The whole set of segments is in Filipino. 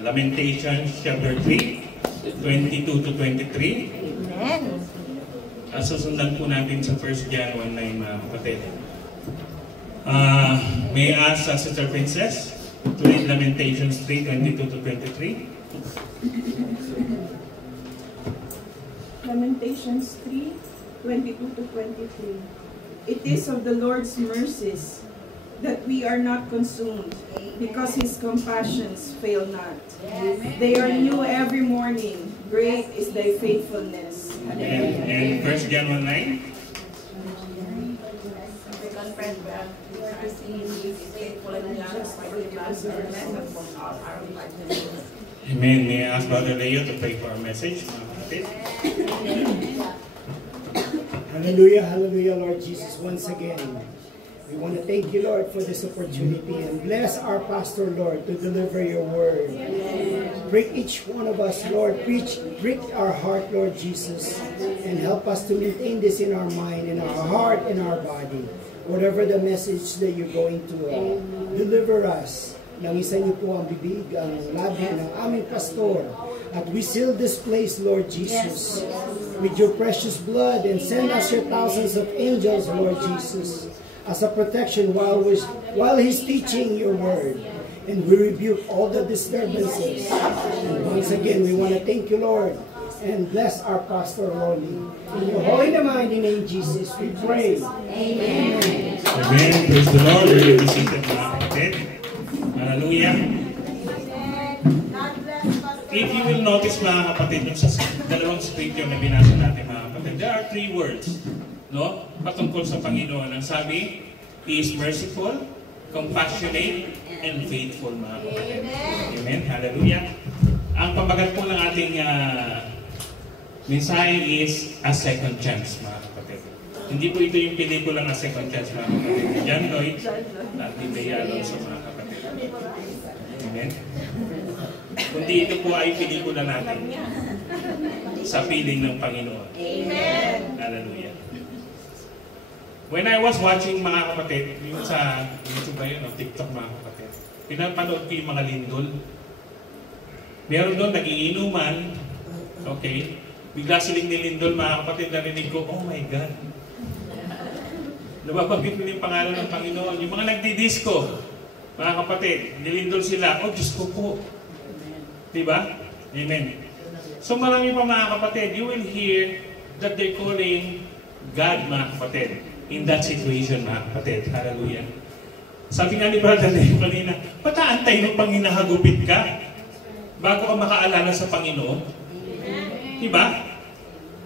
Lamentations chapter 3, 22 to 23. Amen. Susundan po natin sa 1 John 1:9 mga kapatid. May I ask Sister Princess to read Lamentations 3, 22 to 23. Lamentations 3, 22 to 23. It is of the Lord's mercies that we are not consumed, because His compassions fail not. They are new every morning. Great is Thy faithfulness. And 1 John 1:9. We confess that we are singing His faithful and just by the blessed and from all our righteousness. Amen. May I ask Brother Leo to pray for our message, mga kapatid? Hallelujah, hallelujah, Lord Jesus, once again. We want to thank you, Lord, for this opportunity, and bless our pastor, Lord, to deliver your word. Break each one of us, Lord. Break our heart, Lord Jesus, and help us to maintain this in our mind, in our heart, in our body. Whatever the message that you're going to deliver us, langisan niyo po ang bibig, ang labi ng aming pastor. At we seal this place, Lord Jesus, with your precious blood, and send us your thousands of angels, Lord Jesus, as a protection while He's teaching your word. And we rebuke all the disturbances. And once again, we want to thank you, Lord, and bless our pastor, Rolly. In your holy and mighty name, Jesus, we pray. Amen. Amen. Praise the Lord. We're be seated, mga kapatid. Hallelujah. If you will notice, mga kapatid, yung sa dalawang scripture na binasa natin, mga kapatid, there are three words, no? Patungkol sa Panginoon. Ang sabi, He is merciful, compassionate, and faithful, mga kapatid. Amen. Hallelujah. Ang pambagat po ng ating mensahe is a second chance, mga kapatid. Hindi po ito yung pelikula ng second chance, mga kapatid. John Lloyd at Bea Alonso, mga kapatid. Amen. Kundi ito po ay pelikula natin sa piling ng Panginoon. Amen. Hallelujah. When I was watching, mga kapatid, yung sa YouTube ba yun, o TikTok, mga kapatid, pinapanood ko yung mga lindol. Meron doon, nagiinuman, okay, bigla siling nilindol, mga kapatid, narinig ko, oh my God. Nababanggit mo yung pangalan ng Panginoon. Yung mga nagdi-disco, mga kapatid, nilindol sila, oh Diyos ko po. Diba? Amen. So marami pa, mga kapatid, you will hear that they're calling God, mga kapatid, in that situation, mga kapatid. Hallelujah. Sabi nga ni Brother Leo kanina, pataantay nung panghinahagupit ka bago ka makaalala sa Panginoon. Diba?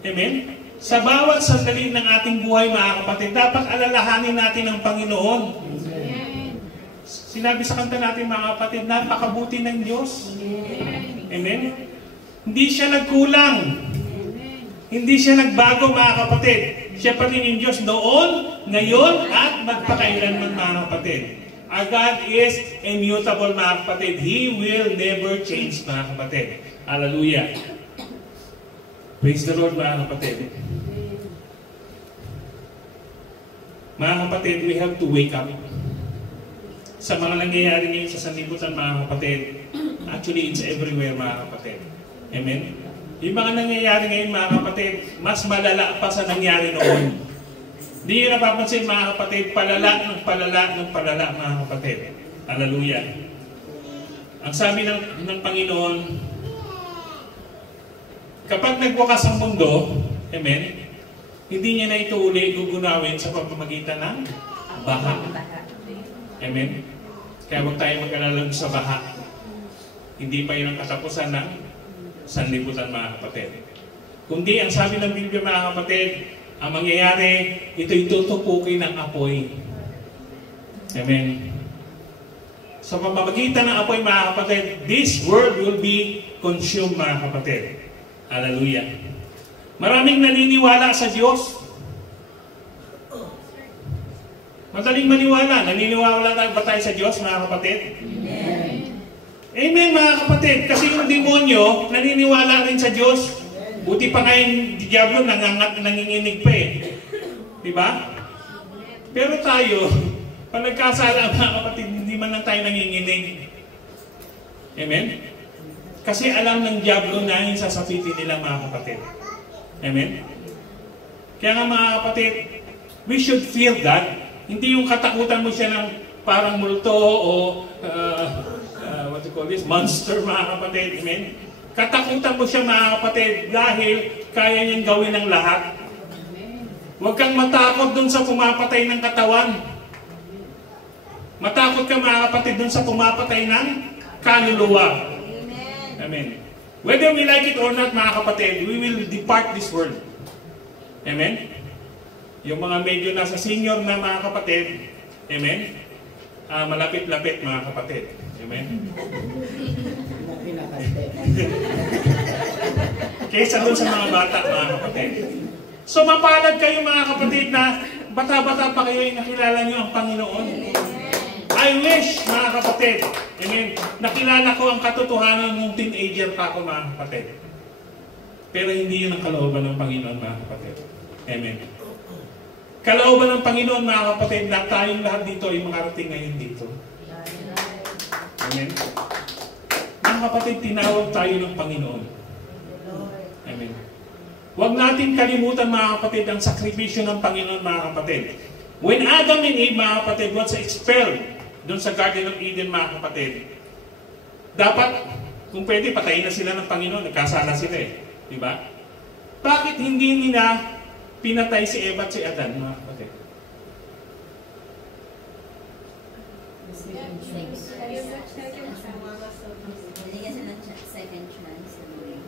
Amen? Sa bawat sandali ng ating buhay, mga kapatid, dapat alalahanin natin ang Panginoon. Sinabi sa kanta natin, mga kapatid, napakabuti ng Diyos. Amen? Hindi siya nagkulang. Hindi siya nagbago, mga kapatid. Siya pa rin yung Diyos noon, ngayon, at magpakailanman, mga kapatid. Our God is immutable, mga kapatid. He will never change, mga kapatid. Hallelujah. Praise the Lord, mga kapatid. Mga kapatid, we have to wake up. Sa mga nangyayari ngayon sa sanlibutan, mga kapatid, actually, it's everywhere, mga kapatid. Amen? Yung mga nangyayari ngayon, mga kapatid, mas malala pa sa nangyari noon. Hindi nyo napapansin, mga kapatid, palala, mga kapatid. Hallelujah. Ang sabi ng Panginoon, kapag nagwakas ang mundo, amen, hindi niya na ito uli gugunawin sa pamamagitan ng baha. Amen? Kaya huwag tayo mag-alala sa baha. Hindi pa yun ang katapusan ng sanlibutan, mga kapatid. Kundi, ang sabi ng Biblia, mga kapatid, ang mangyayari, ito'y tutupukin ng apoy. Amen. Sa pamamagitan ng apoy, mga kapatid, this world will be consumed, mga kapatid. Hallelujah. Maraming naniniwala sa Diyos. Madaling maniwala. Naniniwala ba tayo sa Diyos, mga kapatid? Amen. Amen, mga kapatid. Kasi yung demonyo, naniniwala rin sa Diyos. Buti pa nga yung diablo, nanginginig pa eh. Diba? Pero tayo, pag nagkasala, mga kapatid, hindi man lang tayo nanginginig. Amen? Kasi alam ng diablo na yung sasapitin nila, mga kapatid. Amen? Kaya nga, mga kapatid, we should fear God. Hindi yung katakutan mo siya ng parang multo o what you call this, monster, mga kapatid. Amen? Katakutan mo siya, mga kapatid, dahil kaya niyang gawin ng lahat. Huwag kang matakot dun sa pumapatay ng katawan. Matakot ka, mga kapatid, dun sa pumapatay ng kaluluwa. Amen. Whether we like it or not, mga kapatid, we will depart this world. Amen? Yung mga medyo nasa senior na mga kapatid, amen? Malapit-lapit, mga kapatid. Amen? Kaysa dun sa mga bata, mga kapatid. So, mapalad kayo, mga kapatid, na bata-bata pa kayo ay nakilala niyo ang Panginoon. I wish, mga kapatid, amen, nakilala ko ang katotohanan ng teenager pa ako, mga kapatid. Pero hindi yun ang kalooban ng Panginoon, mga kapatid. Amen. Kalooban ng Panginoon, mga kapatid, na tayong lahat dito ay makarating ngayon dito. Amen. Mga kapatid, tinawag tayo ng Panginoon. Amen. Huwag natin kalimutan, mga kapatid, ang sakripisyo ng Panginoon, mga kapatid. When Adam and Eve, mga kapatid, was expelled doon sa Garden of Eden, mga kapatid, dapat, kung pwede, patayin na sila ng Panginoon. Nagkasala sila eh. Diba? Bakit hindi nila pinatay si Eva at si Adan, mga kapatid?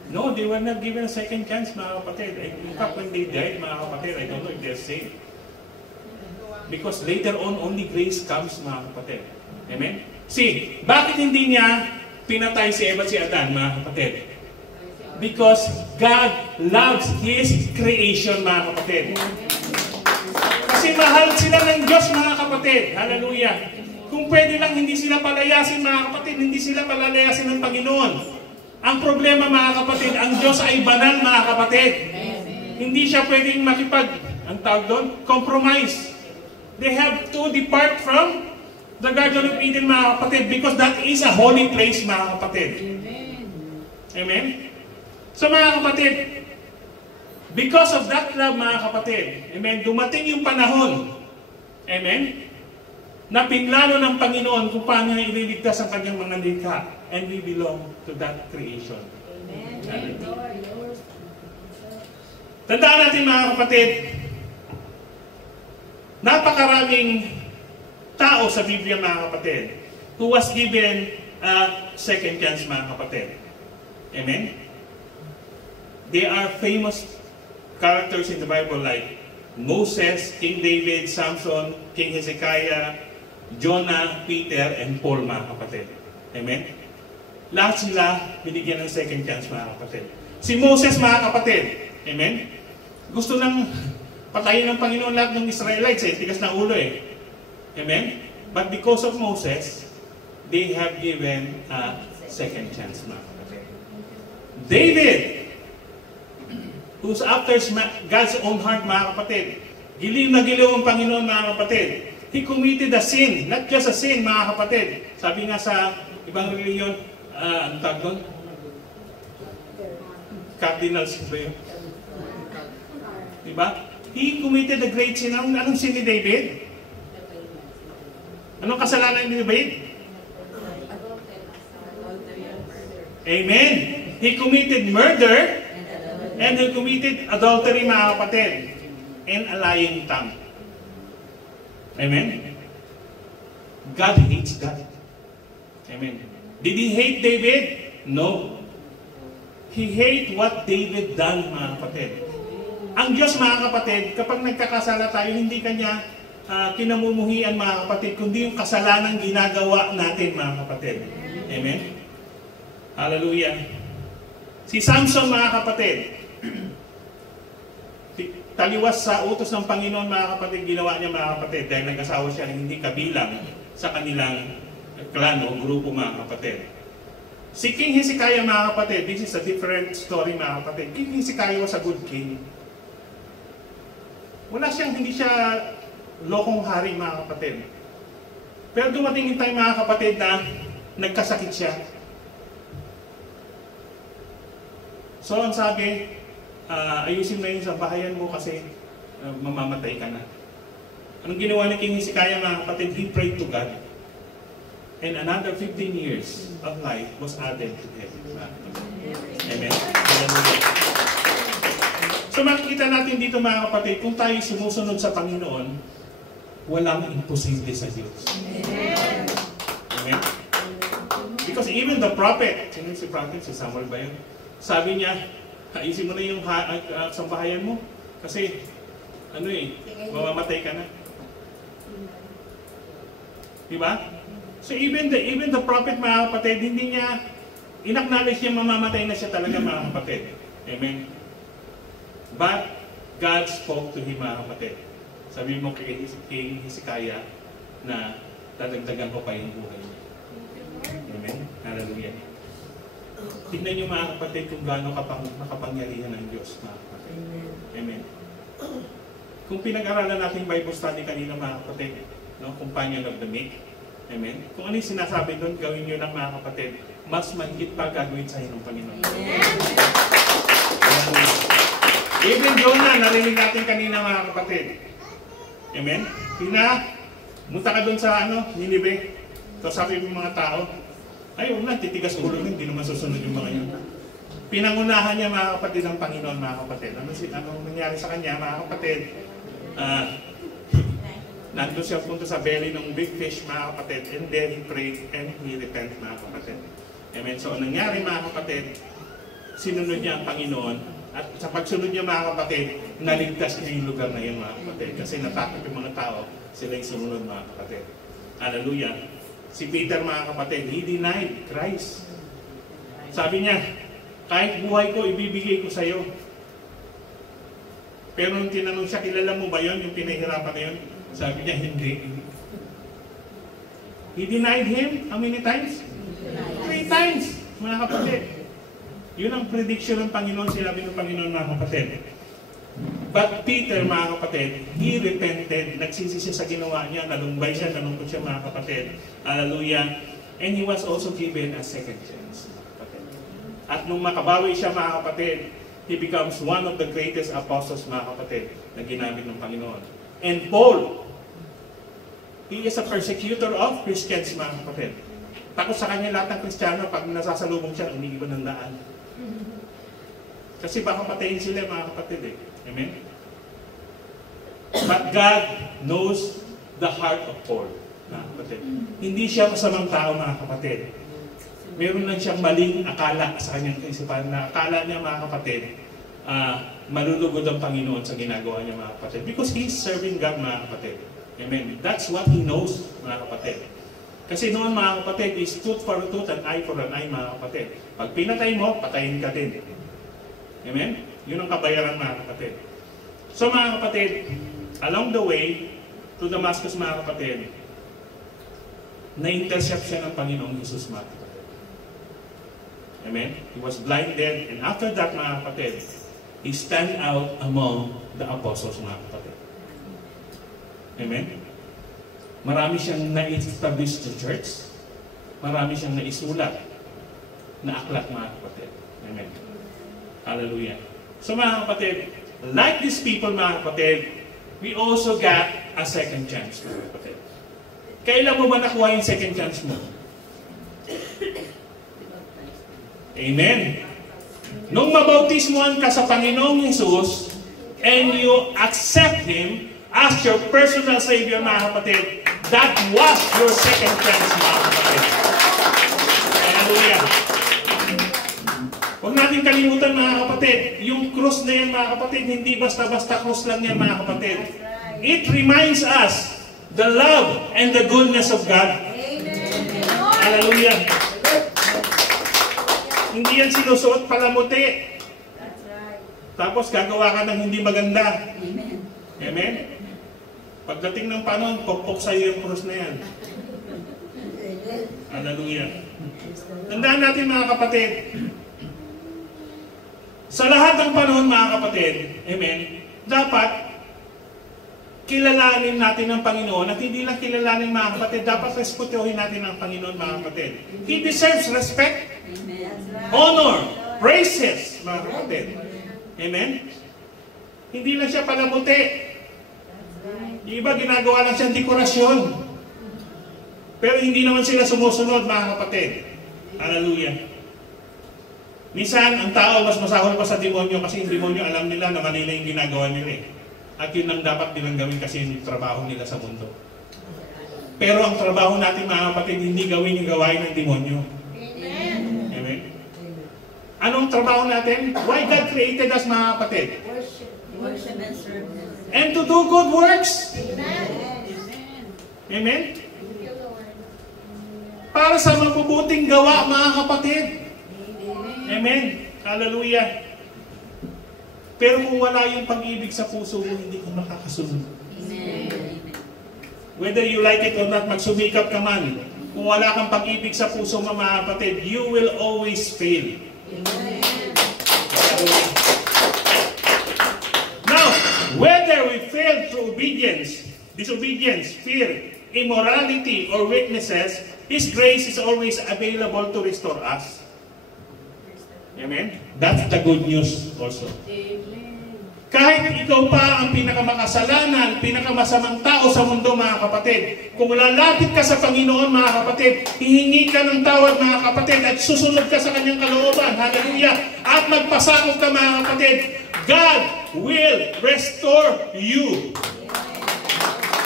No, they were not given a second chance, mga kapatid. In fact, when they died, mga kapatid, I don't know if they're saved. Because later on, only grace comes, mga kapatid. Amen? See, bakit hindi niya pinatay si Eva at si Adan, mga kapatid? Because God loves His creation, mga kapatid. Kasi mahal sila ng Diyos, mga kapatid. Hallelujah. Kung pwede lang, hindi sila palayasin, mga kapatid. Hindi sila palalayasin ng Panginoon. Ang problema, mga kapatid, ang Diyos ay banal, mga kapatid. Hindi siya pwedeng ang tawag doon, compromise. They have to depart from the Garden of Eden, mga kapatid, because that is a holy place, mga kapatid. Amen? So, mga kapatid, because of that love, mga kapatid, amen, dumating yung panahon, amen, na pinlano ng Panginoon kung paano niya ililigtas ang kanyang mga likha, and we belong to that creation. Amen. Tandaan natin, mga kapatid, napakaraming tao sa Biblia, mga kapatid, who was given a second chance, mga kapatid. Amen? They are famous characters in the Bible like Moses, King David, Samson, King Hezekiah, Jonah, Peter, and Paul, mga kapatid. Amen? Lahat sila binigyan ng second chance, mga kapatid. Si Moses, mga kapatid, amen? Gusto nang patayin ng Panginoon lahat ng Israelites, tigas na ulo eh. Amen? But because of Moses, they have given a second chance, mga kapatid. David, who's after God's own heart, mga kapatid, giliw na giliw ang Panginoon, mga kapatid. He committed a sin, not just a sin, mga kapatid. Sabi nga sa ibang reliyon, ang tawag doon? Cardinals ba yun? Diba? He committed a great sin. Anong sin ni David? Anong kasalanan ni David? Amen. He committed murder and he committed adultery, mga kapatid, and a lying tongue. Amen. God hates that. Amen. Did he hate David? No. He hate what David done, mga kapatid. Ang Diyos, mga kapatid, kapag nagkakasala tayo, hindi Kanya kinamumuhian, mga kapatid, kundi yung kasalanan ginagawa natin, mga kapatid. Amen? Hallelujah. Si Samson, mga kapatid, taliwas sa utos ng Panginoon, mga kapatid, ginawa niya, mga kapatid, dahil nag-asawa siya na hindi kabilang sa kanilang klan o grupo, mga kapatid. Si King Hezekiah, mga kapatid, this is a different story, mga kapatid. King Hezekiah was a good king. Hindi siya lokong hari, mga kapatid. Pero dumating yung time, mga kapatid, na nagkasakit siya. So ang sabi, ayusin mo yun sa bahayan mo kasi mamamatay ka na. Anong ginawa ni King Hezekiah mga kapatid? He prayed to God. And another 15 years of life was added to him. Amen. So makikita natin dito mga kapatid, kung tayo sumusunod sa Panginoon, walang imposible sa Diyos. Amen. Because even the prophet, sino si prophet? Si Samuel ba yun? Sabi niya, ayusin mo na yung sambahayan mo. Kasi, mamamatay ka na. Diba? So even the prophet, mga kapatid, hindi niya, in-acknowledge niya mamamatay na siya talaga, mga kapatid. Amen. But, God spoke to him, mga kapatid. Sabi mo kay King Hezekiah na dadagdagan ko pa yung buhay niya. Amen? Hallelujah. Tignan niyo mga kapatid kung gaano makapangyarihan ng Diyos, mga kapatid. Amen. Kung pinag-aralan natin Bible study kanina, mga kapatid, no? Companion of the Meek. Amen. Kung ano yung sinasabi doon, gawin niyo lang, mga kapatid. Mas mahigit pa gagawin sa inyo ng Panginoon. Even Jonah, narinig natin kanina, mga kapatid. Amen? Munta ka doon sa Ninive. So sabi ng mga tao, ay huwag na, titigas ulo na, hindi naman susunod yung mga yun. Pinangunahan niya, mga kapatid, ng Panginoon, mga kapatid. Anong nangyari sa kanya, mga kapatid? Nandun siya punta sa belly ng big fish, mga kapatid, and then he prayed and he repented, mga kapatid. Amen? So anong nangyari, mga kapatid? Sinunod niya ang Panginoon. At sa pagsunod niya, mga kapatid, naligtas niya yung lugar na yun, mga kapatid. Kasi natakot yung mga tao, sila yung sumunod, mga kapatid. Hallelujah. Si Peter, mga kapatid, he denied Christ. Sabi niya, kahit buhay ko, ibibigay ko sa iyo. Pero nung tinanong siya, kilala mo ba yun, yung pinahirapan na yun? Sabi niya, hindi. He denied him, how many times? 3 times, mga kapatid. Yun ang prediction ng Panginoon, sinabi ng Panginoon, mga kapatid. But Peter, mga kapatid, he repented, nagsisi siya sa ginawa niya, nalumbay siya, nalungkot siya, mga kapatid. Hallelujah. And he was also given a second chance, mga kapatid. At nung makabawi siya, mga kapatid, he becomes one of the greatest apostles, mga kapatid, na ginamit ng Panginoon. And Paul, he is a persecutor of Christians, mga kapatid. Takot sa kanya lahat ng Kristiyano, pag nasasalubong siya, umiiwan ng daan. Kasi baka patayin sila, mga kapatid eh. Amen? But God knows the heart of Paul, mga kapatid. Hindi siya masamang tao, mga kapatid. Meron lang siyang maling akala sa kanyang kaisipan na akala niya, mga kapatid, malulugod ang Panginoon sa ginagawa niya, mga kapatid. Because he's serving God, mga kapatid. Amen? That's what he knows, mga kapatid. Kasi noon, mga kapatid, is tooth for a tooth and eye for an eye, mga kapatid. Pag pinatay mo, patayin ka din. Amen? Yun ang kabayaran, mga kapatid. So, mga kapatid, along the way to Damascus, mga kapatid, na-intercept siya ng Panginoong Jesus, mga kapatid. Amen? He was blinded, and after that, mga kapatid, he stand out among the apostles, mga kapatid. Amen? Marami siyang na-establish to church. Marami siyang naisulat na aklat, mga kapatid. Amen. Hallelujah. So, mga kapatid, like these people, mga kapatid, we also got a second chance, mga kapatid. Kailan mo ba nakuha yung second chance mo? Amen. Nung mabautismohan ka sa Panginoong Jesus and you accept Him as your personal Savior, mga kapatid, that was your second chance, mga kapatid. Hallelujah. Huwag natin kalimutan, mga kapatid, yung cross na yan, mga kapatid, hindi basta-basta cross lang yan, mga kapatid. It reminds us the love and the goodness of God. Hallelujah. Hindi yan sinusuot palamuti. Tapos gagawa ka ng hindi maganda. Amen? Pagdating ng panahon, pokpok sa iyo yung cross na yan. Hallelujah. Tandaan natin, mga kapatid, sa lahat ng panahon, mga kapatid, amen, dapat kilalanin natin ang Panginoon at hindi lang kilalanin, mga kapatid, dapat respetuhin natin ang Panginoon, mga kapatid. He deserves respect, honor, praises, mga kapatid. Amen? Hindi lang siya palamuti. Yung iba, ginagawa lang siyang dekorasyon. Pero hindi naman sila sumusunod, mga kapatid. Hallelujah. Minsan, ang tao mas masahol pa sa demonyo kasi yung demonyo alam nila na mali na yung ginagawa nila. At yun ang dapat nilang gawin kasi yung trabaho nila sa mundo. Pero ang trabaho natin, mga kapatid, hindi gawin yung gawain ng demonyo. Amen. Amen. Anong trabaho natin? Why God created us, mga kapatid? Worship and service. And to do good works. Amen. Para sa mabubuting gawa, mga kapatid. Amen. Hallelujah. Pero kung wala yung pag-ibig sa puso mo, hindi ka makakasunod. Amen. Whether you like it or not, magsumikap ka man. Kung wala kang pag-ibig sa puso mo, mga kapatid, you will always fail. Amen. Now, whether we fail through obedience, disobedience, fear, immorality, or weaknesses, His grace is always available to restore us. Amen? That's the good news also. Kahit ikaw pa ang pinakamakasalanan, pinakamasamang tao sa mundo, mga kapatid, kung lalapit ka sa Panginoon, mga kapatid, hihingi ka ng tawad, mga kapatid, at susunod ka sa kanyang kalooban, hallelujah, at magpasakop ka, mga kapatid, God will restore you.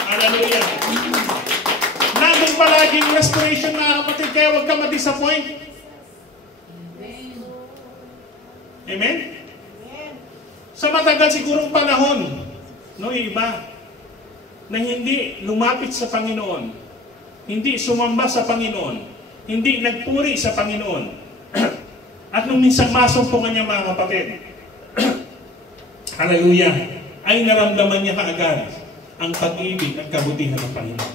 Hallelujah. Nandun palagi yung restoration, mga kapatid, kaya huwag ka ma-disappoint. Amen? Sa matagal sigurong panahon, no, iba, na hindi lumapit sa Panginoon, hindi sumamba sa Panginoon, hindi nagpuri sa Panginoon, at nung minsan masumpungan niya, mga kapatid, hallelujah, ay naramdaman niya kaagad ang pag-ibig at kabutihan ng Panginoon.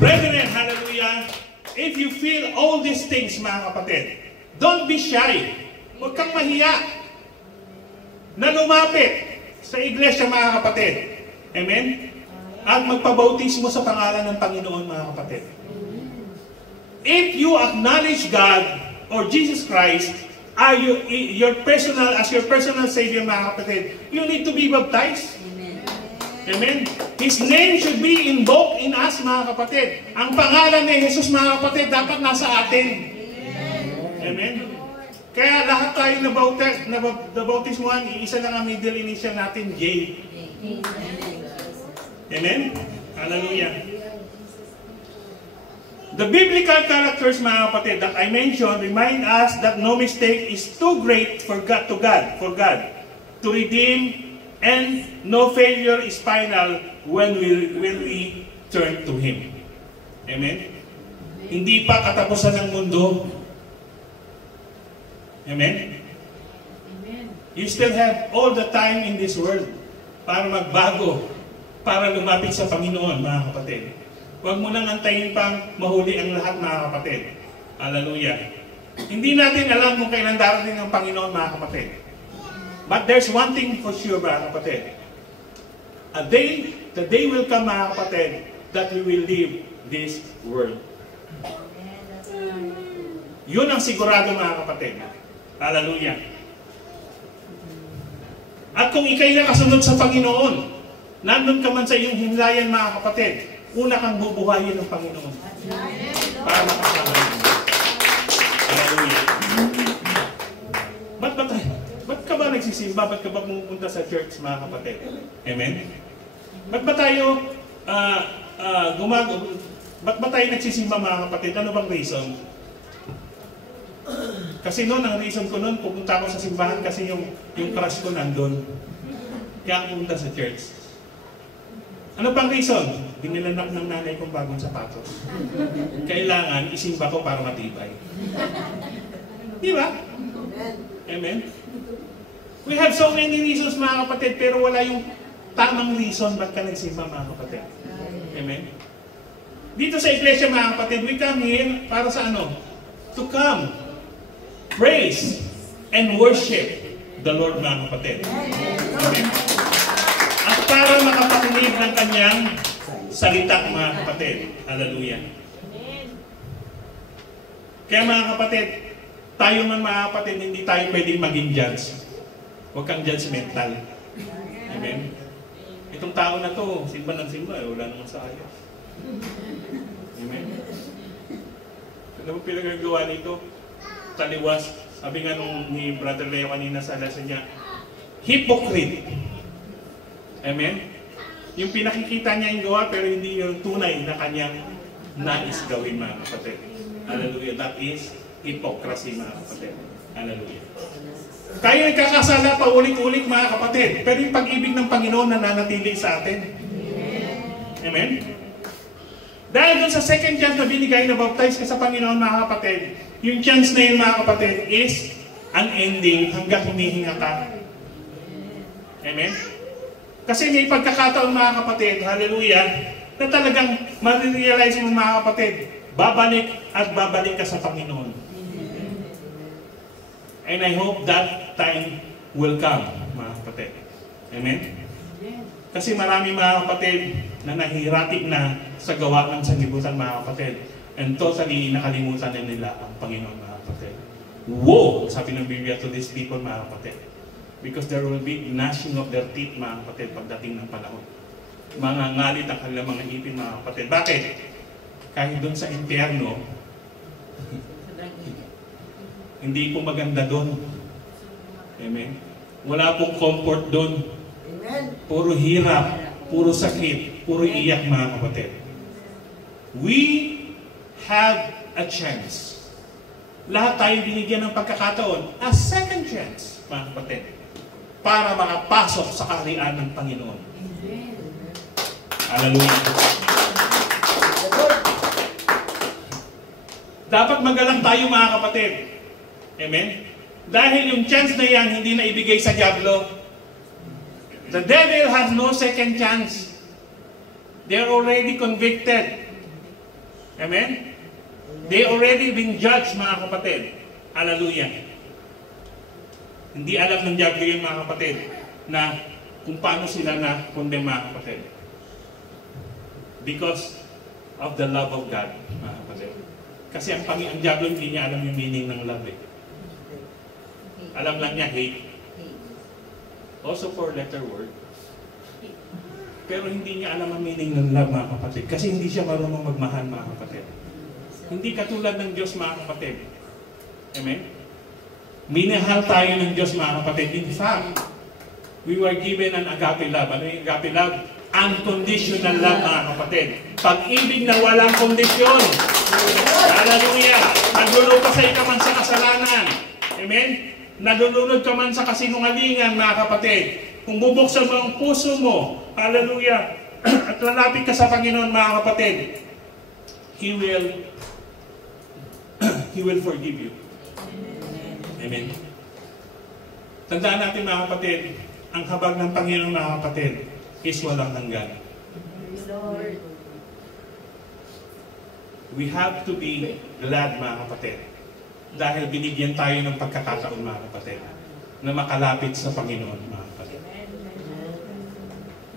Brethren, hallelujah, if you feel all these things, mga kapatid, don't be shy. Huwag kang mahiya na lumapit sa iglesia, mga kapatid. Amen? At magpabautismo sa pangalan ng Panginoon, mga kapatid. If you acknowledge God or Jesus Christ as your personal Savior, mga kapatid, you need to be baptized. Amen? His name should be invoked in us, mga kapatid. Ang pangalan ni Jesus, mga kapatid, dapat nasa atin. Amen? Kaya lahat tayo nabautismuhan, iisa lang ang middle initial natin, J. Amen? Hallelujah. The biblical characters, mga kapatid, that I mentioned remind us that no mistake is too great for God to redeem, and no failure is final when we turn to Him. Amen? Hindi pa katapusan ng mundo. Amen? You still have all the time in this world para magbago, para lumapit sa Panginoon, mga kapatid. Huwag mo nang antayin pang mahuli ang lahat, mga kapatid. Hallelujah. Hindi natin alam kung kailan darating ang Panginoon, mga kapatid. But there's one thing for sure, mga kapatid. The day will come, mga kapatid, that we will leave this world. Yun ang sigurado, mga kapatid. Hallelujah. At kung ikay nakasunod sa Panginoon, nandun ka man sa iyong himlayan, mga kapatid, una kang bubuhayin ng Panginoon. Para makasama. Hallelujah. Ba't ka ba nagsisimba? Ba't ka ba pumunta sa church, mga kapatid? Amen? Ba't ba tayo ba't ba tayo nagsisimba, mga kapatid? Ano bang reason? Kasi noon, ang reason ko noon, pupunta ako sa simbahan kasi yung crush ko nandun. Kaya ako pumunta sa church. Ano pang reason? Binilanak ng nanay kong bagong sapatos. Kailangan isimba ko para matibay. Di ba? Amen? We have so many reasons, mga kapatid, pero wala yung tamang reason ba't ka nagsimba, mga kapatid. Amen? Dito sa iglesia, mga kapatid, we come here para sa ano? To come, praise, and worship the Lord, mga kapatid. Amen? At para makapakinig ng kanyang salita, mga kapatid. Hallelujah. Kaya, mga kapatid, tayo man mga kapatid, hindi tayo pwedeng maging judge. Huwag kang judgmental. Amen? Itong tao na to, simba ng simba, wala naman sa ayos. Amen? Ano ba pinagagawa nito? Taliwas. Sabi nga nung ni Brother Leo kanina sa lesson niya, hypocrite. Amen? Yung pinakikita niya yung gawa, pero hindi yung tunay na kanyang nais gawin, mga kapatid. Hallelujah. That is hypocrisy, mga kapatid. Hallelujah. Tayo nagkakasala pa ulit-ulit, mga kapatid. Pero yung pag-ibig ng Panginoon nananatili sa atin. Amen? Dahil dun sa second chance na binigay na baptize ka sa Panginoon, mga kapatid, yung chance na yun, mga kapatid, is ang ending hanggang humihinga ka. Amen? Kasi may pagkakataon, mga kapatid, hallelujah, na talagang ma-realize mo, mga kapatid, babalik at babalik ka sa Panginoon. And I hope that time will come, mga kapatid. Amen? Kasi marami, mga kapatid, na nahihirating na sa gawa ng sanlibutan, mga kapatid. And totally nakalimutan na nila ang Panginoon, mga kapatid. Woe! Sabi ng Biblia to these people, mga kapatid. Because there will be gnashing of their teeth, mga kapatid, pagdating ng panahon. Mangangalit ang kanilang mga ipin, mga kapatid. Bakit? Kahit doon sa impyerno, hindi po maganda doon. Amen? Wala pong comfort doon. Puro hirap, puro sakit, puro iyak, mga kapatid. We have a chance. Lahat tayo binigyan ng pagkakataon, a second chance, mga kapatid, para makapasok sa kaharian ng Panginoon. Hallelujah. Dapat magalang tayo, mga kapatid. Amen? Dahil yung chance na yan, hindi na ibigay sa diablo. The devil has no second chance. They're already convicted. Amen? They already been judged, mga kapatid. Hallelujah. Hindi alam ng diablo yun, mga kapatid, na kung paano sila na-condemn, mga kapatid. Because of the love of God, mga kapatid. Kasi ang diablo hindi niya alam yung meaning ng love. Alam lang niya hate. Also for letter word. Pero hindi niya alam ang meaning ng love, mga kapatid. Kasi hindi siya marunong magmahal, mga kapatid. Hindi katulad ng Diyos, mga kapatid. Amen? Minahal tayo ng Diyos, mga kapatid. In fact, we were given an agape love. Ano yung agape love? Unconditional love, mga kapatid. Pag-ibig na walang kondisyon. Hallelujah! Naglulupasay ka man sa kasalanan. Amen? Nalulunod ka man sa kasinungalingan, mga kapatid. Kung bubuksan mo ang puso mo, hallelujah, at lalapit ka sa Panginoon, mga kapatid, He will forgive you. Amen. Tandaan natin, mga kapatid, ang habag ng Panginoon, mga kapatid, is walang hanggan. We have to be glad, mga kapatid, dahil binigyan tayo ng pagkakataon, mga kapatid, na makalapit sa Panginoon, mga kapatid.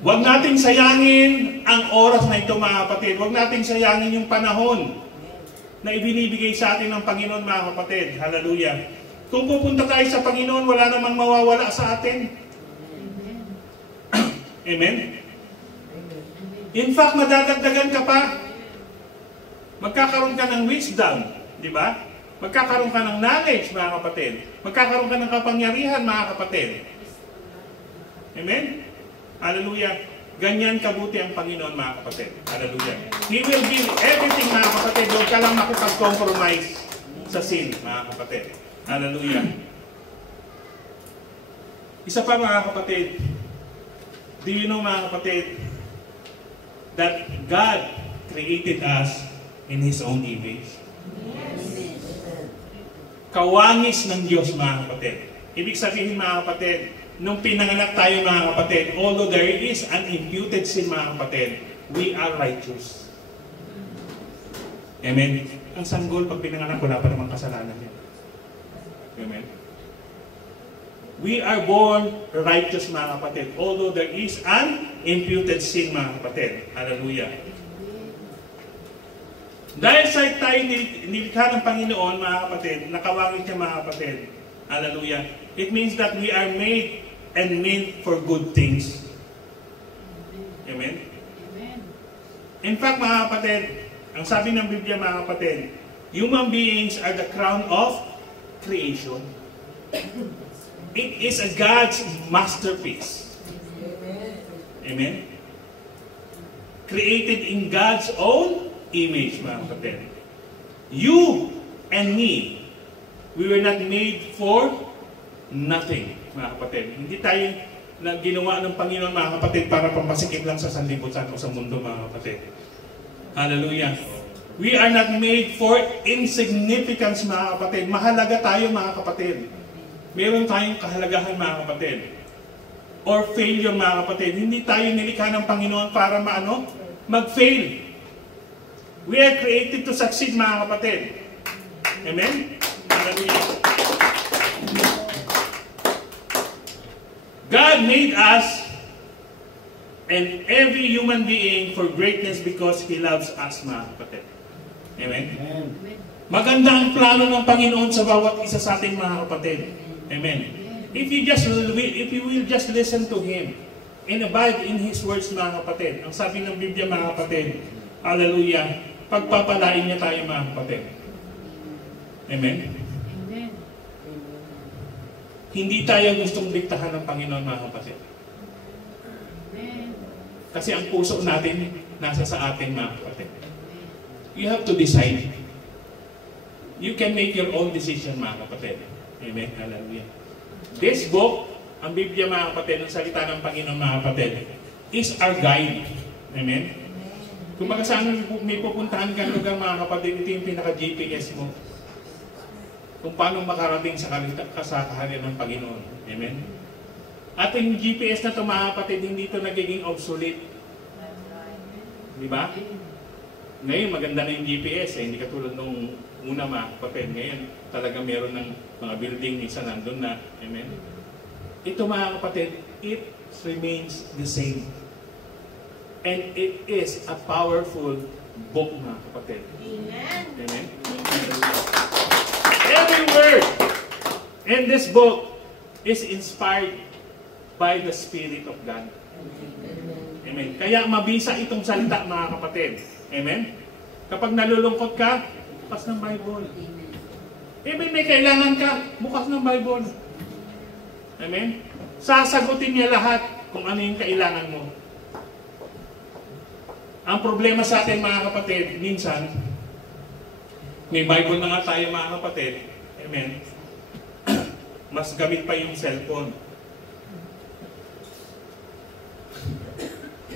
Huwag nating sayangin ang oras na ito, mga kapatid. Huwag nating sayangin yung panahon na ibinibigay sa atin ng Panginoon, mga kapatid. Hallelujah. Kung pupunta tayo sa Panginoon, wala namang mawawala sa atin. Amen? In fact, madadagdagan ka pa. Magkakaroon ka ng wisdom, di ba? Magkakaroon ka ng knowledge, mga kapatid. Magkakaroon ka ng kapangyarihan, mga kapatid. Amen? Hallelujah. Ganyan kabuti ang Panginoon, mga kapatid. Hallelujah. He will give everything, mga kapatid. Huwag ka lang makipag-compromise sa sin, mga kapatid. Hallelujah. Isa pa, mga kapatid. Do you know, mga kapatid, that God created us in His own image? Kawangis ng Diyos, mga kapatid. Ibig sabihin, mga kapatid, nung pinanganak tayo, mga kapatid, although there is an imputed sin, mga kapatid, we are righteous. Amen? Ang sanggol, pag pinanganak, wala pa namang kasalanan yan. Amen? We are born righteous, mga kapatid, although there is an imputed sin, mga kapatid. Hallelujah. Dahil sa tayo nilikha ng Panginoon, mga kapatid, nakawangit siya mga kapatid. Hallelujah. It means that we are made and meant for good things. Amen? In fact, mga kapatid, ang sabi ng Biblia, mga kapatid, human beings are the crown of creation. It is a God's masterpiece. Amen? Created in God's own image, mga kapatid. You and me, we were not made for nothing, mga kapatid. Hindi tayo na ginawa ng Panginoon, mga kapatid, para pampasikip lang sa sanlibutan o sa mundo, mga kapatid. Hallelujah. We are not made for insignificance, mga kapatid. Mahalaga tayo, mga kapatid. Meron tayong kahalagahan, mga kapatid. Or failure, mga kapatid. Hindi tayo nilikha ng Panginoon para mag-fail. We are created to succeed, mga kapatid. Amen? Hallelujah. God made us and every human being for greatness because He loves us, mga kapatid. Amen? Maganda ang plano ng Panginoon sa bawat isa sa ating mga kapatid. Amen? If you will just listen to Him and abide in His words, mga kapatid, ang sabi ng Biblia, mga kapatid, hallelujah, pagpapalain niya tayo, mga kapatid. Amen? Hindi tayo gustong diktahan ng Panginoon, mga kapatid. Kasi ang puso natin nasa sa atin, mga kapatid. You have to decide. You can make your own decision, mga kapatid. Amen? Hallelujah. This book, ang Biblia, mga kapatid, ang salita ng Panginoon, mga kapatid, is our guide. Amen? Kung saan may pupuntahan ka lugar, mga kapatid, ito yung pinaka-GPS mo. Kung paano makarating sa kaharian ng Panginoon. Amen? At yung GPS na ito, mga kapatid, hindi ito nagiging obsolete. Di ba? Ngayon, maganda na yung GPS. Hindi katulad nung una, mga kapatid. Ngayon, talaga meron ng mga building, isa nandun na. Amen? Ito, mga kapatid, it remains the same. And it is a powerful book, mga kapatid. Amen? Amen? Every word in this book is inspired by the Spirit of God. Amen. Kaya mabisa itong salita, mga kapatid. Amen. Kapag nalulungkot ka, bukas ng Bible. Amen. May kailangan ka, bukas ng Bible. Amen. Sasagutin niya lahat kung ano yung kailangan mo. Ang problema sa atin, mga kapatid, minsan, may Bible na nga tayo, mga kapatid. Amen. Mas gamit pa yung cellphone.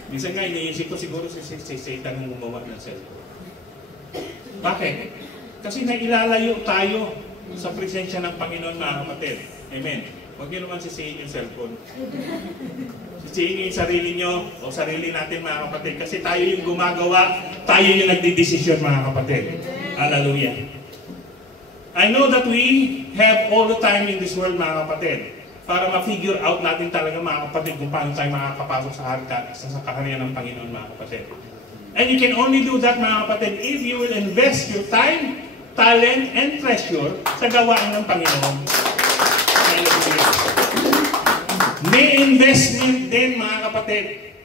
Minsan nga, iniisip ko siguro si Satan ang gumawa ng cellphone. Bakit? Kasi nailalayo tayo sa presensya ng Panginoon, mga kapatid. Amen. Huwag niyo naman sisihin yung cellphone. Sisihin niyo yung sarili niyo o sarili natin, mga kapatid. Kasi tayo yung gumagawa, tayo yung nagdidesisyon, mga kapatid. Hallelujah. I know that we have all the time in this world, mga kapatid, para ma-figure out natin talaga, mga kapatid, kung paano tayo makakapasok sa kaharian ng Panginoon, mga kapatid. And you can only do that, mga kapatid, if you will invest your time, talent, and treasure sa gawain ng Panginoon. Hallelujah. May investment din, mga kapatid,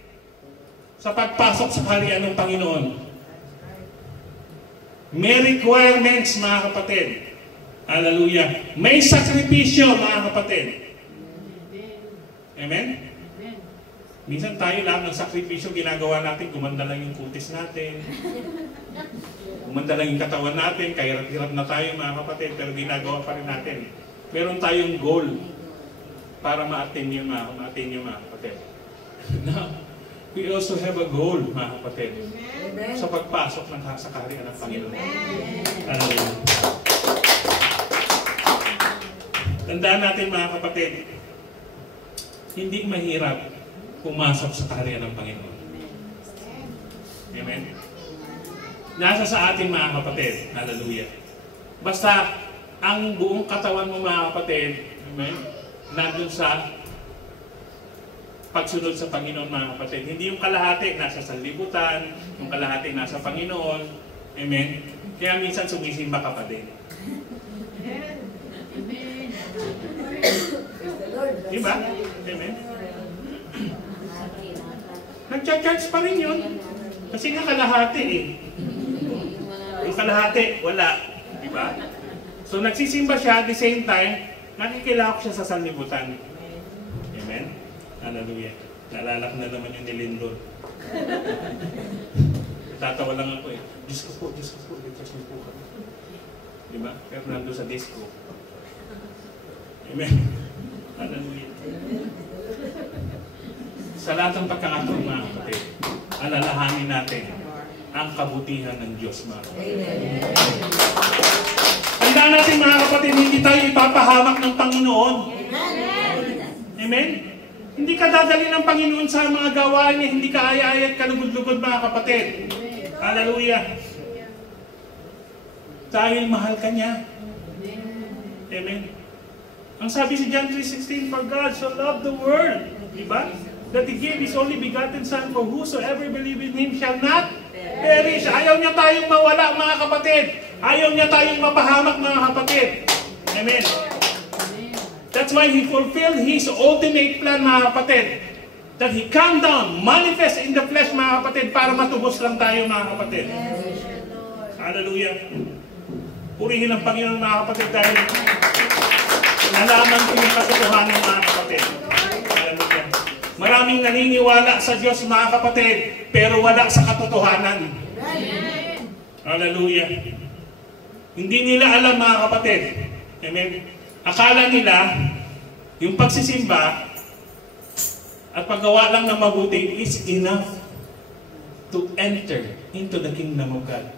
sa pagpasok sa kaharian ng Panginoon. May requirements, mga kapatid. Hallelujah. May sakripisyo, mga kapatid. Amen? Minsan tayo lang ng sakripisyo ginagawa natin, gumanda lang yung kutis natin. Gumanda lang yung katawan natin, kahirap-hirap na tayo, mga kapatid, pero ginagawa pa rin natin. Meron tayong goal para ma-attain yung mga kapatid. Now, we also have a goal, mga kapatid, sa pagpasok sa kaharian ng Panginoon. Hallelujah. Tandaan natin, mga kapatid, hindi mahirap pumasok sa kaharian ng Panginoon. Amen? Nasa sa atin, mga kapatid. Hallelujah. Basta, ang buong katawan mo, mga kapatid, amen, nandun sa pagsunod sa Panginoon, mga kapatid. Hindi yung kalahati nasa sanlibutan, yung kalahati nasa Panginoon. Amen? Kaya minsan sumisimba ka pa din. Diba? Amen? Nagcha-charge pa rin yun. Kasi nga kalahati eh. Yung kalahati, wala. Diba? So nagsisimba siya at the same time, nakikilahok siya sa sanlibutan. Amen? Hallelujah. Naalala ko na naman yung nilindol. Tatawa lang ako eh. Diyos ko po, ligtas niyo po kami. Diba? Pero nandun sa disco. Amen? Hallelujah. Sa lahat ng pagkakataon, mga kapatid, alalahanin natin ang kabutihan ng Diyos, mga kapatid. Tandaan natin, mga kapatid, hindi tayo ipapahamak ng Panginoon. Amen? Hindi ka dadali ng Panginoon sa mga gawain niya, hindi ka aya-aya at kalugod-lugod, mga kapatid. Hallelujah. Dahil mahal ka niya. Amen? Ang sabi sa John 3:16, for God so loved the world, diba? That He gave His only begotten Son, for whosoever believe in Him shall not perish. Ayaw niya tayong mawala, mga kapatid. Ayaw niya tayong mapahamak, mga kapatid. Amen. That's why He fulfilled His ultimate plan, mga kapatid. That He come down, manifest in the flesh, mga kapatid, para matubos lang tayo, mga kapatid. Hallelujah. Purihin ang Panginoon, mga kapatid, dahil nalaman ko yung katotohanan, mga kapatid. Hallelujah. Maraming naniniwala sa Diyos, mga kapatid, pero wala sa katotohanan. Hallelujah. Hindi nila alam, mga kapatid. Amen. Akala nila, yung pagsisimba at paggawa lang ng mabuti is enough to enter into the kingdom of God.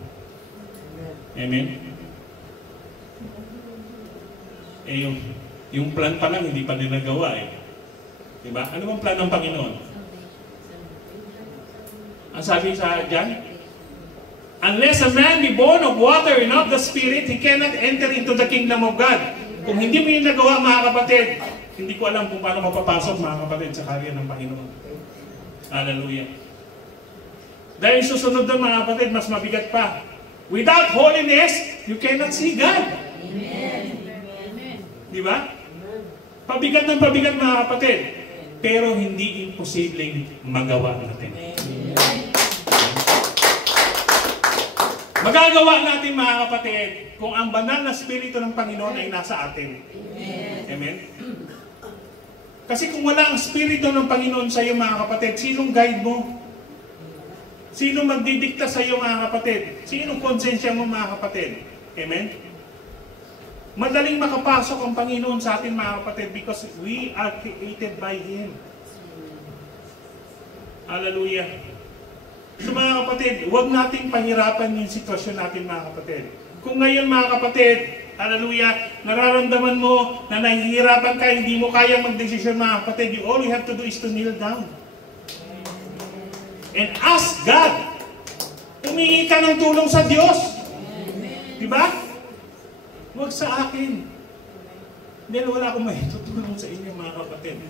Amen. Eh, yung plan pa lang, hindi pa nila gawa eh. Diba? Ano bang plan ng Panginoon? Ang sabi sa dyan, unless a man be born of water and not the Spirit, he cannot enter into the kingdom of God. Kung hindi mo yung nagawa, mga kapatid, hindi ko alam kung paano mapapasok, mga kapatid, sa karya ng Panginoon. Hallelujah. Dahil susunod na, mga kapatid, mas mabigat pa. Without holiness, you cannot see God. Diba? Pabigat ng pabigat, mga kapatid. Pero hindi imposibleng magawa natin. Magagawa natin, mga kapatid, kung ang banal na Espiritu ng Panginoon ay nasa atin. Amen? Kasi kung wala ang Espiritu ng Panginoon sa iyo, mga kapatid, sinong guide mo? Sinong magdidikta sa iyo, mga kapatid? Sinong konsensya mo, mga kapatid? Amen? Madaling makapasok ang Panginoon sa atin, mga kapatid, because we are created by Him. Hallelujah. So, mga kapatid, huwag nating pahirapan yung sitwasyon natin, mga kapatid. Kung ngayon, mga kapatid, hallelujah, nararamdaman mo na nahihirapan ka, hindi mo kaya magdesisyon, mga kapatid, all you have to do is to kneel down. And ask God. Humingi ka ng tulong sa Diyos. Diba? Huwag sa akin. Dahil wala akong maitutulong sa inyo, mga kapatid.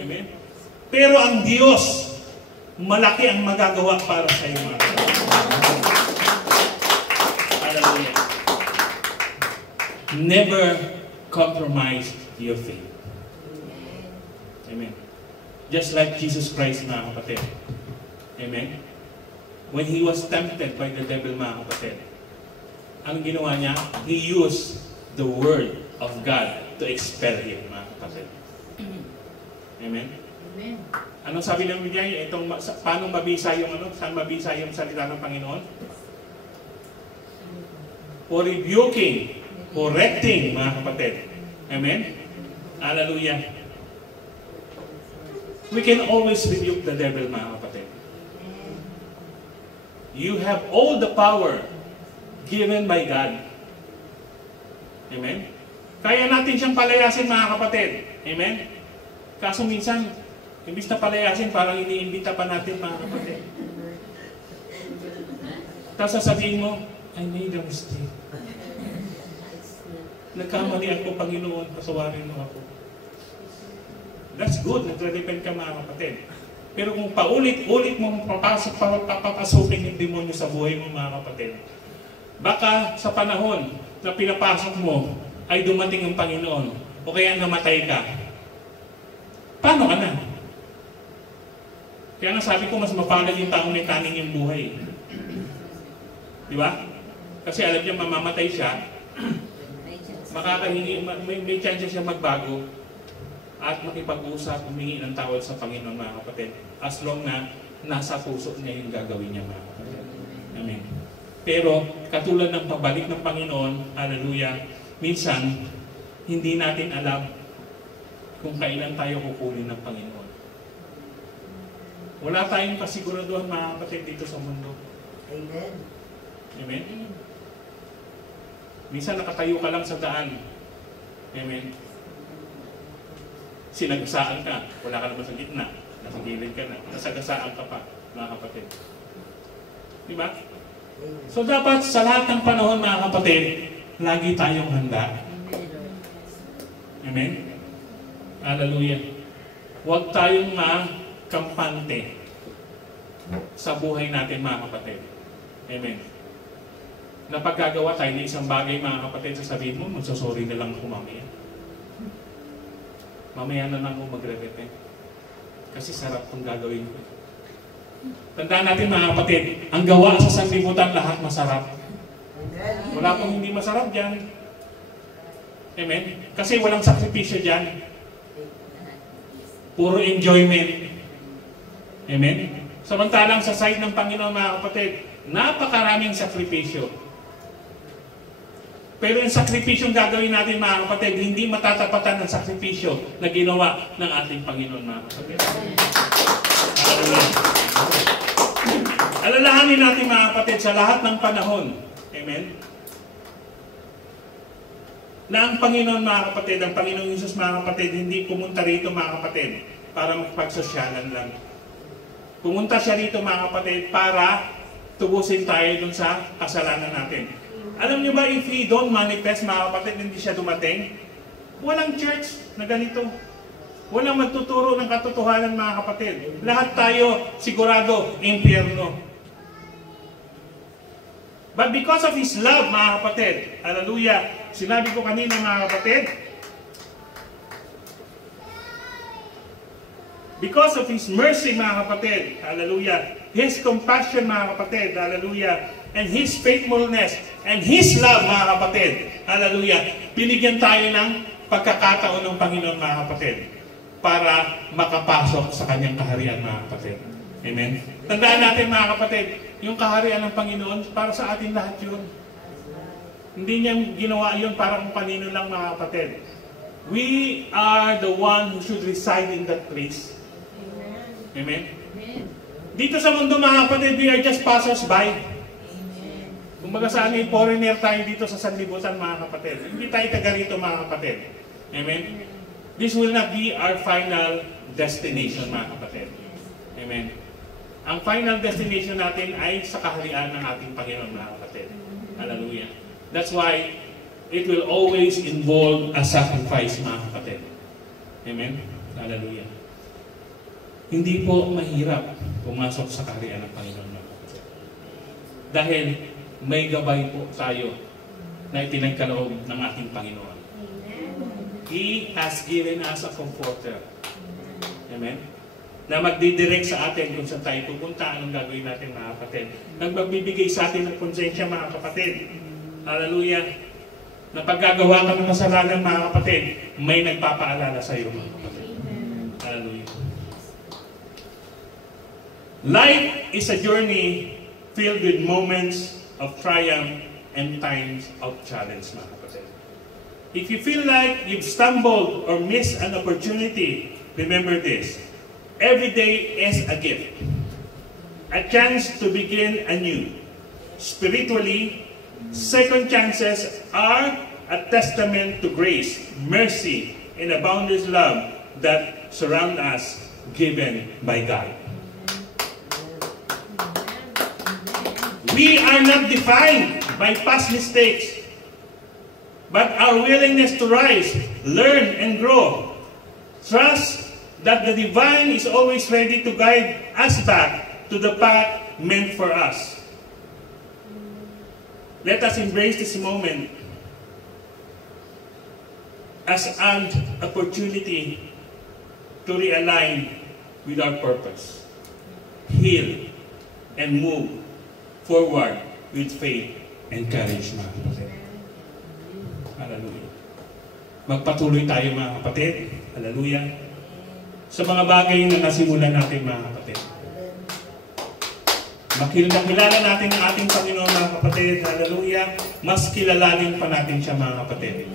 Amen? Pero ang Diyos, malaki ang magagawa para sa iyo, mga kapatid. Hallelujah. Never compromise your faith. Amen. Just like Jesus Christ, mga kapatid. Amen? When He was tempted by the devil, mga kapatid, anong ginawa niya? He used the word of God to expel him, mga kapatid. Amen? Amen. Anong sabi ng Biblia? Paano mabisa yung saan mabisa yung salita ng Panginoon? For rebuking, correcting, mga kapatid. Amen? Hallelujah. We can always rebuke the devil, mga kapatid. You have all the power given by God. Amen? Kaya natin siyang palayasin, mga kapatid. Amen? Kaso minsan, imbis na palayasin, parang iniimbita pa natin, mga kapatid. Tapos sasabihin mo, I made a mistake. Nagkamali ako, Panginoon, pasawarin mo ako. That's good, nagre-repent ka, mga kapatid. Pero kung paulit-ulit mo papapasukin yung demonyo sa buhay mo, mga kapatid, Baka sa panahon na pinapasok mo ay dumating ang Panginoon o kaya namatay ka. Paano ka na? Kaya nga sabi ko, mas mapalad yung taong may taning yung buhay. Di ba? Kasi alam niya mamamatay siya, makakahingi, may chance siya magbago at makipag-usap, humingi ng tawad sa Panginoon, mga kapatid. As long na nasa puso niya yung gagawin niya, mga kapatid. Amen. Pero katulad ng pabalik ng Panginoon, hallelujah, minsan hindi natin alam kung kailan tayo kukunin ng Panginoon. Wala tayong kasiguraduhan, mga kapatid, dito sa mundo. Amen. Amen? Minsan nakatayo ka lang sa daan. Amen? Sinagasaan ka. Wala ka naman sa gitna. Nakagilid ka na. Nasagasaan ka pa, mga kapatid. Diba? So dapat sa lahat ng panahon, mga kapatid, lagi tayong handa. Amen? Hallelujah. Huwag tayong kampante sa buhay natin, mga kapatid. Amen. Napagkagawa tayo ng isang bagay, mga kapatid, sasabihin mo, magsasorry na lang ako mamaya. Mamaya na lang ako magre-repent. Kasi sarap itong gagawin ko. Tandaan natin, mga kapatid, ang gawa sa sanlibutan lahat masarap. Wala pong hindi masarap dyan. Amen? Kasi walang sakripisyo dyan. Puro enjoyment. Amen? Samantalang sa side ng Panginoon, mga kapatid, napakaraming sakripisyo. Pero yung sakripisyong gagawin natin, mga kapatid, hindi matatapatan ng sakripisyo na ginawa ng ating Panginoon, mga kapatid. Alalahanin natin, mga kapatid, sa lahat ng panahon. Amen? Na ang Panginoon, mga kapatid, ang Panginoong Jesus, mga kapatid, hindi pumunta rito, mga kapatid, para magpagsosyalan lang. Pumunta siya rito, mga kapatid, para tubusin tayo dun sa kasalanan natin. Alam niyo ba, if He don't manifest, mga kapatid, hindi siya dumating? Walang church na ganito. Walang magtuturo ng katotohanan, mga kapatid. Lahat tayo, sigurado, impyerno. But because of His love, mga kapatid, hallelujah, sinabi ko kanina, mga kapatid, because of His mercy, mga kapatid, hallelujah, His compassion, mga kapatid, hallelujah, and His faithfulness, and His love, mga kapatid, hallelujah, binigyan tayo ng pagkakataon ng Panginoon, mga kapatid, para makapasok sa Kanyang kaharian, mga kapatid. Amen? Tandaan natin, mga kapatid, yung kaharian ng Panginoon, para sa atin lahat yun. Hindi niya ginawa yun para kung kanino lang, mga kapatid. We are the one who should reside in that place. Amen? Amen. Dito sa mundo, mga kapatid, we are just passers-by. Kung magasaan ay foreigner tayo dito sa sanlibutan, mga kapatid. Hindi tayo taga rito, mga kapatid. Amen? This will not be our final destination, mga kapatid. Amen? Ang final destination natin ay sa kaharian ng ating Panginoon, mga kapatid. Hallelujah. That's why it will always involve a sacrifice, mga kapatid. Amen? Hallelujah. Hindi po mahirap pumasok sa kaharian ng Panginoon, mga kapatid. Dahil may gabay po tayo na itinagkaloob ng ating Panginoon. He has given us a comforter. Amen? Na magdidirect sa atin kung saan tayo pupunta, anong gagawin natin, mga kapatid. Nagbibigay sa atin ng konsensya, mga kapatid. Hallelujah. Na paggagawa ka ng kasalanan, mga kapatid, may nagpapaalala sa iyo, mga kapatid. Hallelujah. Life is a journey filled with moments of triumph and times of challenge, mga kapatid. If you feel like you've stumbled or missed an opportunity, remember this. Every day is a gift. A chance to begin anew. Spiritually, second chances are a testament to grace, mercy, and a boundless love that surround us, given by God. We are not defined by past mistakes, but our willingness to rise, learn, and grow. Trust that the divine is always ready to guide us back to the path meant for us. Let us embrace this moment as an opportunity to realign with our purpose, heal, and move forward with faith and courage, mga kapatid. Hallelujah. Magpatuloy tayo, mga kapatid. Hallelujah. Sa mga bagay na nasimulan natin, mga kapatid. Makilala natin ang ating Panginoon, mga kapatid. Hallelujah. Mas kilalanin pa natin siya, mga kapatid.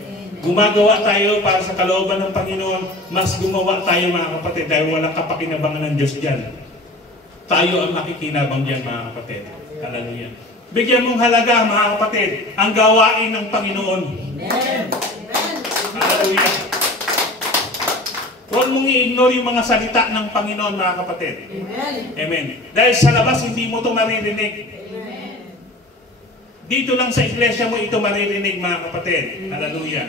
Gumagawa tayo para sa kalooban ng Panginoon. Mas gumawa tayo, mga kapatid, dahil walang kapakinabangan ng Diyos dyan. Tayo ang makikinabang dyan, mga kapatid. Hallelujah. Bigyan mong halaga, mga kapatid, ang gawain ng Panginoon. Amen. Hallelujah. Huwag mong i-ignore yung mga salita ng Panginoon, mga kapatid. Amen. Amen. Dahil sa labas, hindi mo ito maririnig. Amen. Dito lang sa iglesia mo ito maririnig, mga kapatid. Hallelujah.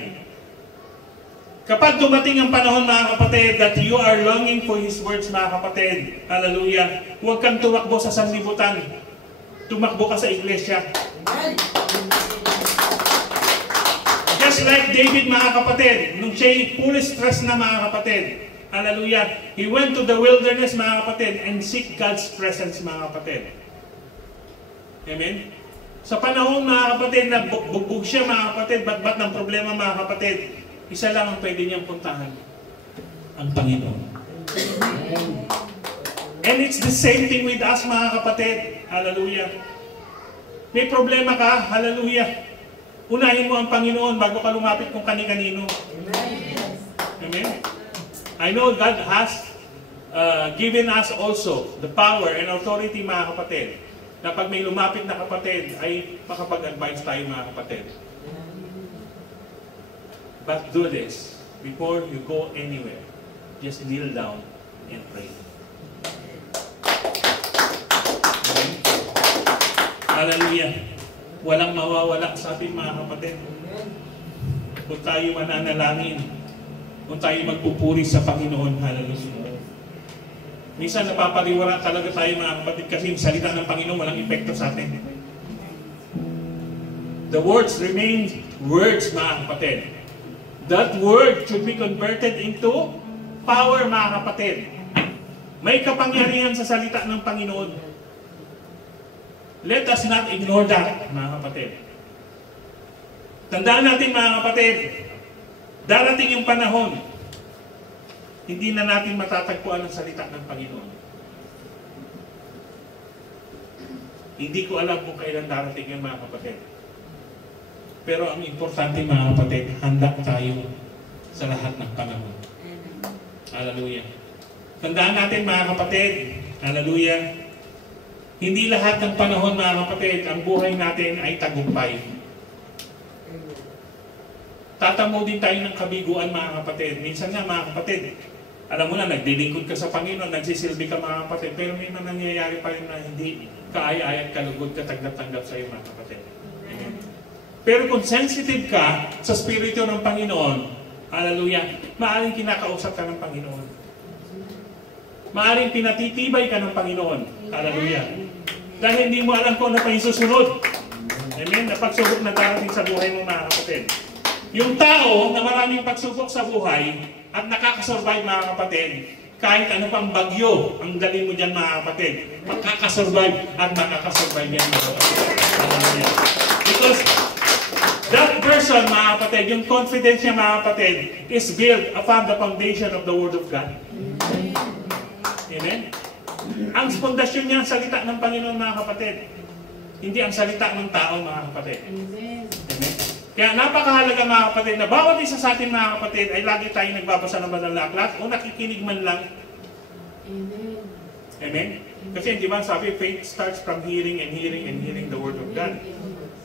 Kapag dumating ang panahon, mga kapatid, that you are longing for His words, mga kapatid. Hallelujah. Huwag kang tumakbo sa sanlibutan. Tumakbo ka sa iglesia. Amen. Just like David, mga kapatid, nung siya'y fully stressed na, mga kapatid. Hallelujah. He went to the wilderness, mga kapatid, and seek God's presence, mga kapatid. Amen? Sa panahon, mga kapatid, na bugbog siya, mga kapatid, bat ng problema, mga kapatid, isa lang ang pwede niyang puntahan. Ang Panginoon. And it's the same thing with us, mga kapatid. Hallelujah. May problema ka, hallelujah. Unahin mo ang Panginoon bago ka lumapit kung kani-kanino. Amen? I know God has given us also the power and authority, mga kapatid, na pag may lumapit na kapatid, ay makapag-advise tayo, mga kapatid. But do this before you go anywhere. Just kneel down and pray. Amen? Hallelujah. Walang mawawala sa ating, mga kapatid. Kung tayo mananalangin, kung tayo magpupuri sa Panginoon, hallelujah. Minsan napapariwara talaga tayo, mga kapatid, kasi yung salita ng Panginoon walang epekto sa atin. The words remain words, mga kapatid. That word should be converted into power, mga kapatid. May kapangyarihan sa salita ng Panginoon. Let us not ignore that, mga kapatid. Tandaan natin, mga kapatid, darating yung panahon, hindi na natin matatagpuan ang salita ng Panginoon. Hindi ko alam kung kailan darating yun, mga kapatid. Pero ang importante, mga kapatid, handa tayo sa lahat ng panahon. Hallelujah. Tandaan natin, mga kapatid, hallelujah, hindi lahat ng panahon, mga kapatid, ang buhay natin ay tagumpay. Tatamo din tayo ng kabiguan, mga kapatid. Minsan nga, mga kapatid, alam mo na, nagdilingkod ka sa Panginoon, nagsisilbi ka, mga kapatid, pero may mga nangyayari pa rin na hindi kaaya-ay at kalugod ka tanggap-tanggap sa iyo, mga kapatid. Pero kung sensitive ka sa Espiritu ng Panginoon, hallelujah, maaaring kinakausap ka ng Panginoon. Maaaring pinatitibay ka ng Panginoon. Hallelujah. Dahil hindi mo alam kung ano pa yung susunod. Amen? Na pagsubok na darating sa buhay mo, mga kapatid. Yung tao na maraming pagsubok sa buhay at nakakasurvive, mga kapatid, kahit ano pang bagyo ang dali mo dyan, mga kapatid, makakasurvive at makakasurvive yan, mga kapatid. Hallelujah. Because that person, mga kapatid, yung confidence niya, mga kapatid, is built upon the foundation of the Word of God. Amen? Ang pundasyon niya ang salita ng Panginoon, mga kapatid. Hindi ang salita ng tao, mga kapatid. Amen? Kaya napakahalaga, mga kapatid, na bawat isa sa atin, mga kapatid, ay lagi tayo nagbabasa ng banal na aklat o nakikinig man lang. Amen. Amen? Kasi, di ba, sabi, faith starts from hearing and hearing and hearing the Word of God.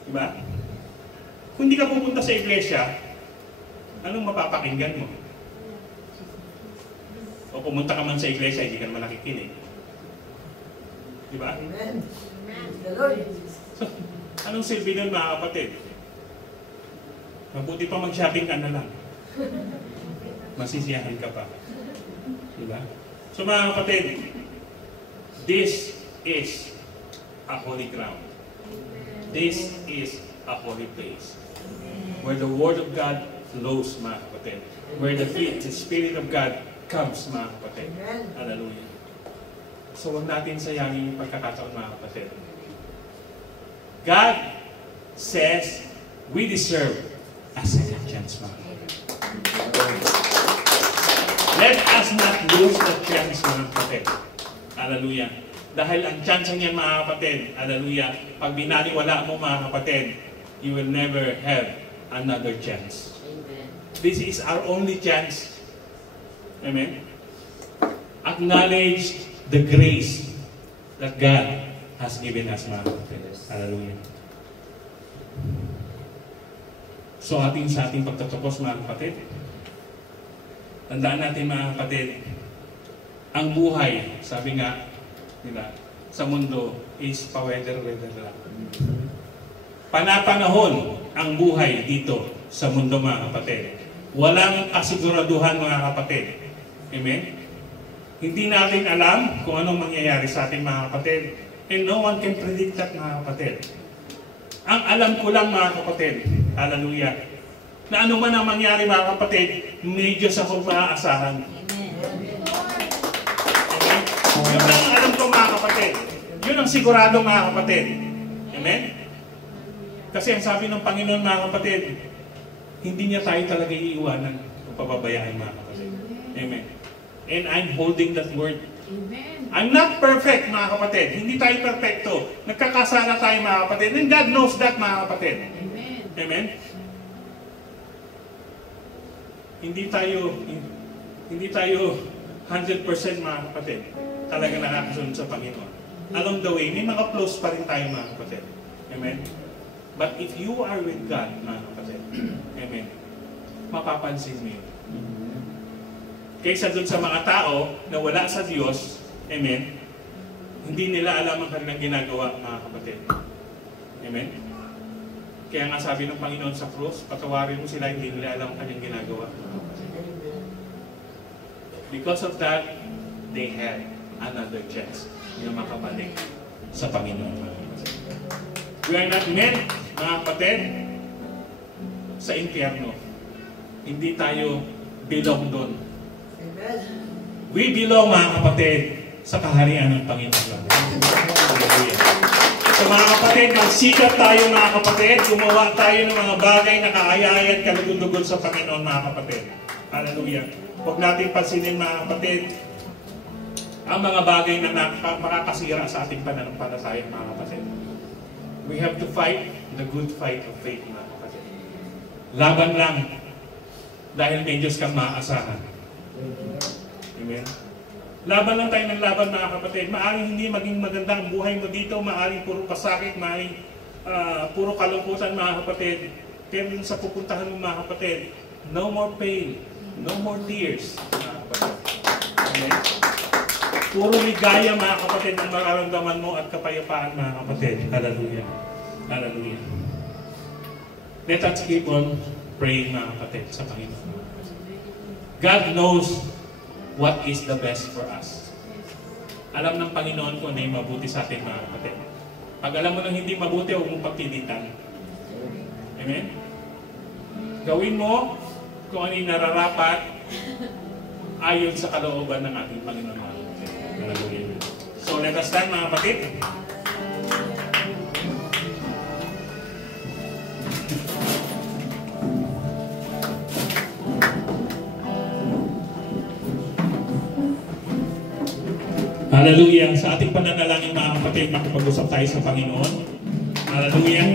Di ba? Kung hindi ka pupunta sa iglesia, anong mapapakinggan mo? O pumunta ka man sa iglesia, hindi ka naman nakikinig. Di ba? Amen. The Lord. So, anong silbi nun, mga kapatid? Mabuti pa mag-shopping ka na lang. Masisiyahan ka pa. Di ba? So, mga kapatid, this is a holy ground. This is a holy place. Where the Word of God flows, mga kapatid. Where the Spirit of God comes, mga kapatid. Hallelujah. So huwag natin sayangin yung pagkakataon, mga kapatid. God says we deserve a second chance, mga kapatid. Let us not lose the chance, mga kapatid. Hallelujah. Dahil ang chance niyan, mga kapatid, hallelujah, pag binaliwala mo, mga kapatid, you will never have another chance. Amen. This is our only chance. Amen. Acknowledge the grace that God has given us, mga kapatid. Hallelujah. So sa ating pagtatapos, mga kapatid, tandaan natin, mga kapatid, ang buhay, sabi nga nila, sa mundo is pa-weather-weather lang. Panapanahon ang buhay dito sa mundo, mga kapatid. Walang kasiguraduhan, mga kapatid. Amen? Hindi natin alam kung anong mangyayari sa ating mga kapatid. And no one can predict that, mga kapatid. Ang alam ko lang, mga kapatid, hallelujah, na ano man ang mangyari, mga kapatid, may Diyos akong maaasahan. Amen? Yun ang alam ko, mga kapatid. Yun ang sigurado, mga kapatid. Amen? Kasi ang sabi ng Panginoon, mga kapatid, hindi niya tayo talaga iiwanan o pababayaan, mga kapatid. Amen. And I'm holding that word. Amen. I'm not perfect, mga kapatid. Hindi tayo perfecto. Nagkakasala tayo, mga kapatid. And God knows that, mga kapatid. Amen. Amen. Hindi tayo 100%, mga kapatid, talaga nakakasunod sa Panginoon. Along the way, may mga flaws pa rin tayo, mga kapatid. Amen. But if you are with God, mga kapatid, amen, mapapansin mo yun. Kaysa dun sa mga tao na wala sa Diyos, amen, hindi nila alam ang kanilang ginagawa, mga kapatid. Amen? Kaya nga sabi ng Panginoon sa krus, patawarin mo sila, hindi nila alam ang kanilang ginagawa. Because of that, they had another chance na makabalik sa Panginoon, mga kapatid. We are not meant, mga kapatid, sa impyerno. Hindi tayo belong doon. We belong, mga kapatid, sa kaharian ng Panginoon. Hallelujah. So mga kapatid, magsikap tayo, mga kapatid, gumawa tayo ng mga bagay na kaaya-aya at kalugod-lugod sa Panginoon, mga kapatid. Hallelujah. Huwag natin pansinin, mga kapatid, ang mga bagay na makakasira sa ating pananampalataya, mga kapatid. We have to fight the good fight of faith, mga kapatid. Laban lang dahil may Diyos kang maaasahan. Amen. Laban lang tayo ng laban, mga kapatid. Maaring hindi maging maganda ang buhay mo dito, maaring puro pasakit, maaring puro kalungkutan, mga kapatid. Pero sa pupuntahan mo, mga kapatid, no more pain, no more tears, mga kapatid. Amen. Puro ligaya, mga kapatid, ang mararamdaman mo at kapayapaan, mga kapatid. Hallelujah. Hallelujah. Let us keep on praying, mga kapatid, sa Panginoon. God knows what is the best for us. Alam ng Panginoon kung ano yung mabuti sa ating, mga kapatid. Pag alam mo nang hindi mabuti, huwag mong pagpilitan. Amen? Gawin mo kung ano yung nararapat ayon sa kalooban ng ating Panginoon, mga kapatid. Hallelujah. So let us stand, mga kapatid. Hallelujah. Sa ating pananalangin, mga kapatid, makipag-usap tayo sa Panginoon. Hallelujah.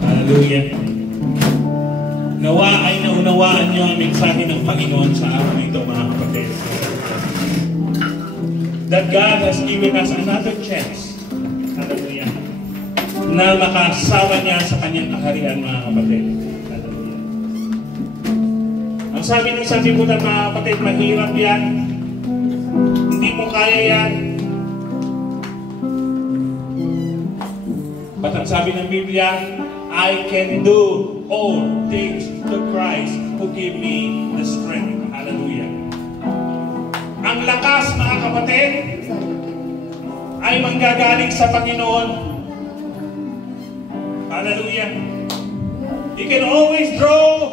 Hallelujah. Nawa ay naunawaan niyo ang mensahe ng Panginoon sa araw na ito, mga kapatid. That God has given us another chance. Hallelujah. Na makasama niya sa kanyang kaharian, mga kapatid. Sabi ng sanlibutan, mga kapatid, mahirap yan. Hindi mo kaya yan. But ang sabi ng Biblia, I can do all things through Christ who give me the strength. Hallelujah. Ang lakas, mga kapatid, ay manggagaling sa Panginoon Hallelujah. You can always draw